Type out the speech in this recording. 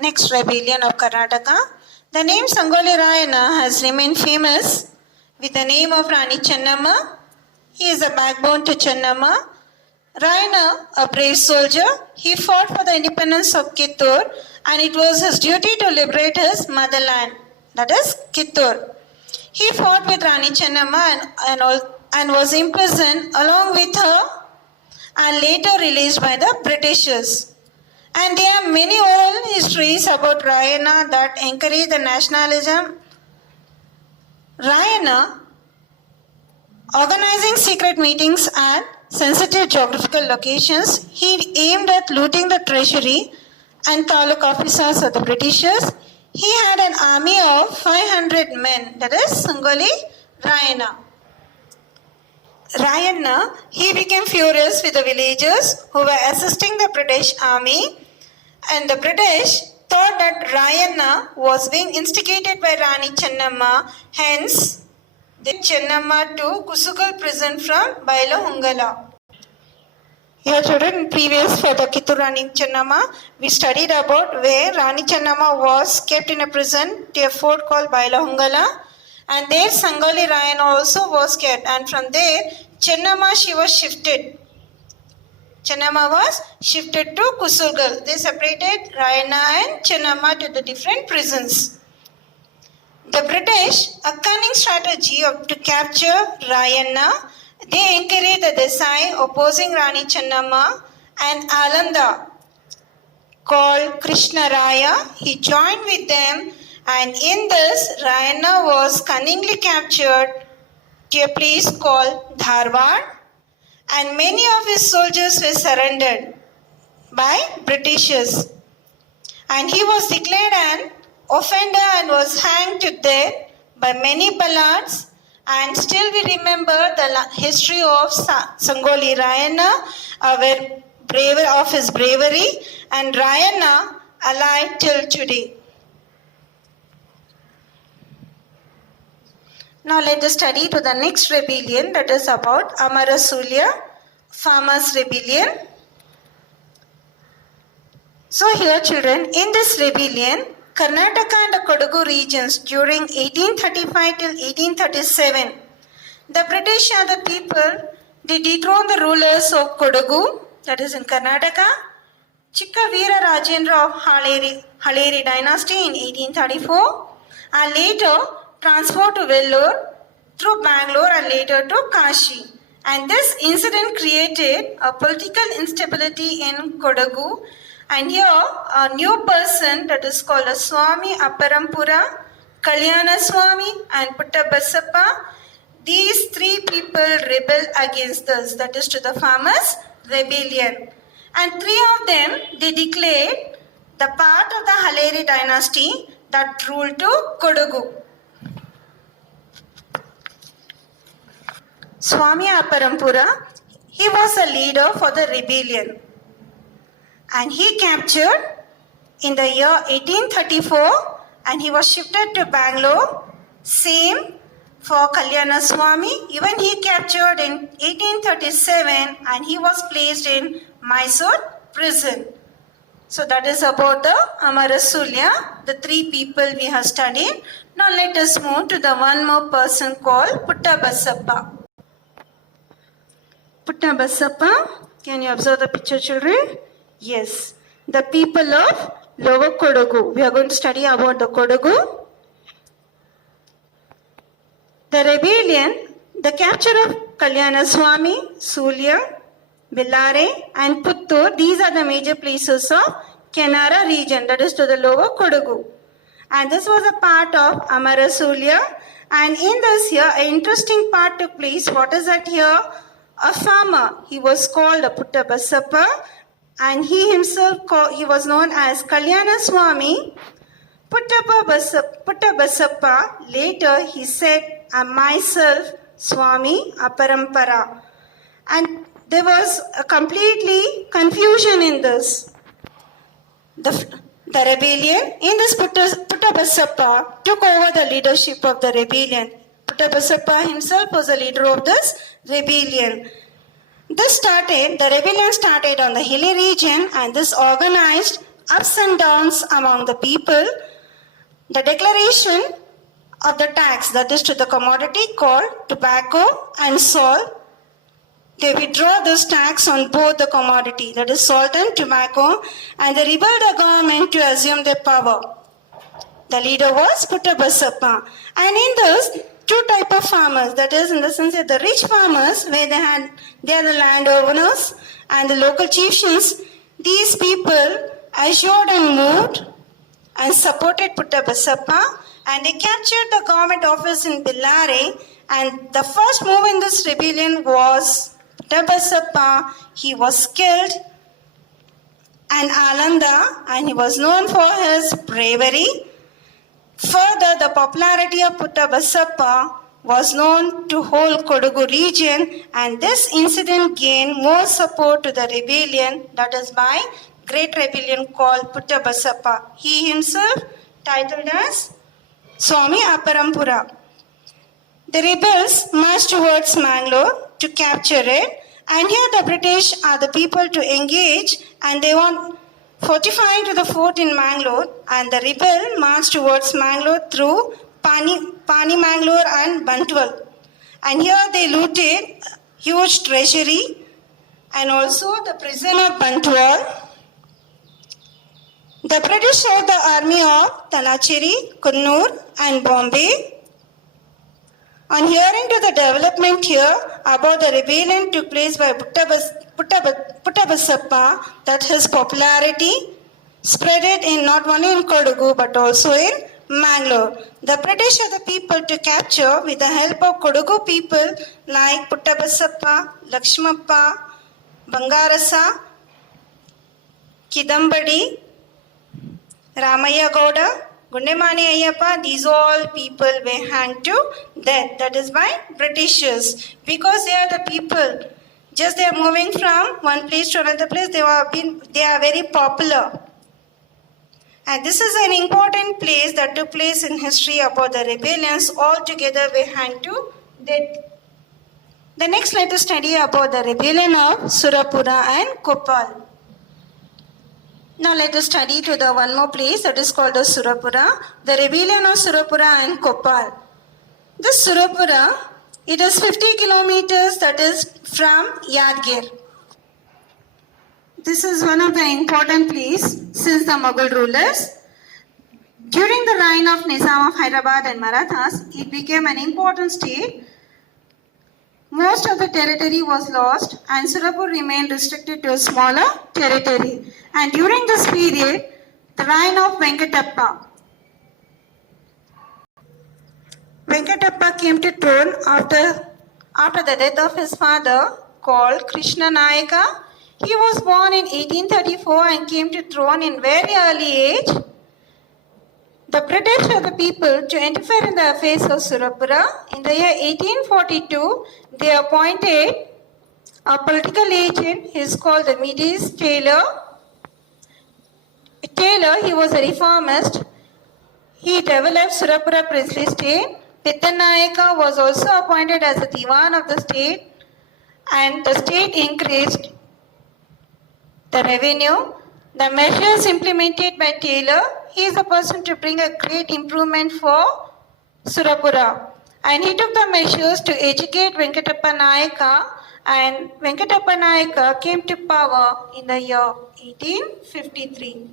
next rebellion of Karnataka. The name Sangoli Rayana has remained famous with the name of Rani Chennamma. He is the backbone to Chennamma. Rayana, a brave soldier, he fought for the independence of Kittur, and it was his duty to liberate his motherland, that is Kittur. He fought with Rani Chennamma and was imprisoned along with her and later released by the Britishers. And there are many oral histories about Rayana that encourage the nationalism. Rayana, organizing secret meetings at sensitive geographical locations, he aimed at looting the treasury and taluk officers of the Britishers. He had an army of 500 men, that is Sangoli Rayana. Rayana, he became furious with the villagers who were assisting the British army, and the British thought that Rayana was being instigated by Rani Chennamma. Hence, they Chennamma to Kusugal prison from Bailahongala. Here children, previous for the Kittur Rani Chennamma, we studied about where Rani Chennamma was kept in a prison to a fort called Bailahongala, and there Sangoli Rayana also was kept, and from there Chennamma she was shifted. Chennamma was shifted to Kusugal. They separated Rayana and Chennamma to the different prisons. The British, a cunning strategy to capture Rayana, they encouraged the Desai opposing Rani Chennamma, and Alanda called Krishna Raya. He joined with them, and in this Rayana was cunningly captured to a place called Dharwad, and many of his soldiers were surrendered by Britishers. And he was declared an offender and was hanged to death by many ballads. And still we remember the history of Sangoli Rayana, of his bravery, and Rayana alive till today. Now let us study to the next rebellion, that is about Amarasulya, farmers' rebellion. So here children, in this rebellion, Karnataka and the Kodagu regions during 1835 till 1837, the British and the people, they dethroned the rulers of Kodagu, that is in Karnataka, Chikkaveera Rajendra of Haleri dynasty in 1834, and later transferred to Vellore through Bangalore and later to Kashi. And this incident created a political instability in Kodagu. And here a new person, that is called a Swami Apparampura, Kalyana Swami and Puttabasappa, these three people rebelled against this, that is to the farmers' rebellion. And three of them, they declared the part of the Haleri dynasty that ruled to Kodagu. Swami Apparampura, he was a leader for the rebellion, and he captured in the year 1834, and he was shifted to Bangalore. Same for Kalyana Swami, even he captured in 1837 and he was placed in Mysore prison. So that is about the Amarasulya, the three people we have studied. Now let us move to the one more person called Puttabasappa. Puttabasappa, can you observe the picture children? Yes, the people of Lower Kodagu. We are going to study about the Kodagu. The rebellion, the capture of Kalyana Swami, Sulya, Bellare and Puttur, these are the major places of Kenara region, that is to the Lower Kodagu. And this was a part of Amarasulya. And in this here, an interesting part took place. What is that here? A farmer. He was called a Puttabasappa, and he himself he was known as Kalyana Swami. Puttabasappa, later he said, myself Swami Apparampara. And there was a completely confusion in this. The rebellion, in this Puttabasappa took over the leadership of the rebellion. Puttabasappa himself was the leader of this rebellion. The rebellion started on the hilly region, and this organized ups and downs among the people, the declaration of the tax, that is to the commodity called tobacco and salt, they withdraw this tax on both the commodity, that is salt and tobacco, and they rebelled the government to assume their power. The leader was Puttabasappa. And in this, two types of farmers, that is in the sense that the rich farmers, where they are the landowners, and the local chieftains, these people assured and moved and supported Puttabasappa, and they captured the government office in Bellary, and the first move in this rebellion was Puttabasappa. He was killed, and Alanda, and he was known for his bravery. Further, the popularity of Puttabasappa was known to whole Kodagu region, and this incident gained more support to the rebellion, that is by great rebellion called Puttabasappa. He himself titled as Swami Aparampura. The rebels marched towards Mangalore to capture it, and here the British are the people to engage, and they want fortifying to the fort in Mangalore, and the rebel marched towards Mangalore through Pani Mangalore and Bantwal. And here they looted huge treasury and also the prison of Bantwal. The British had the army of Talacheri, Kunnur and Bombay. On hearing to the development here about the rebellion took place by Puttabasappa, that his popularity spread it in not only in Kodagu but also in Mangalore. The British are the people to capture with the help of Kodagu people like Puttabasappa, Lakshmappa, Bangarasa, Kidambadi, Ramaya Gowda, Gundemani Ayyappa. These all people were hanged to death, that is by Britishers, because they are the people. Just they are moving from one place to another place, they are very popular. And this is an important place that took place in history about the rebellions. All together were hanged to death. The next, let us study about the rebellion of Surapura and Koppal. Now let us study to the one more place that is called the Surapura, the rebellion of Surapura and Koppal. This Surapura, it is 50 kilometers, that is from Yadgir. This is one of the important places since the Mughal rulers. During the reign of Nizam of Hyderabad and Marathas, it became an important state. Most of the territory was lost and Surapur remained restricted to a smaller territory. And during this period, the reign of Venkatappa. Venkatappa came to throne after the death of his father called Krishna Nayaka. He was born in 1834 and came to throne in very early age. The British are the people to interfere in the affairs of Surapura. In the year 1842, they appointed a political agent. He is called the Medes Taylor. He was a reformist. He developed Surapura princely state. Pittanayaka was also appointed as a Diwan of the state, and the state increased the revenue. The measures implemented by Taylor, he is the person to bring a great improvement for Surapura. And he took the measures to educate Venkatappa Nayaka, and Venkatappa Nayaka came to power in the year 1853.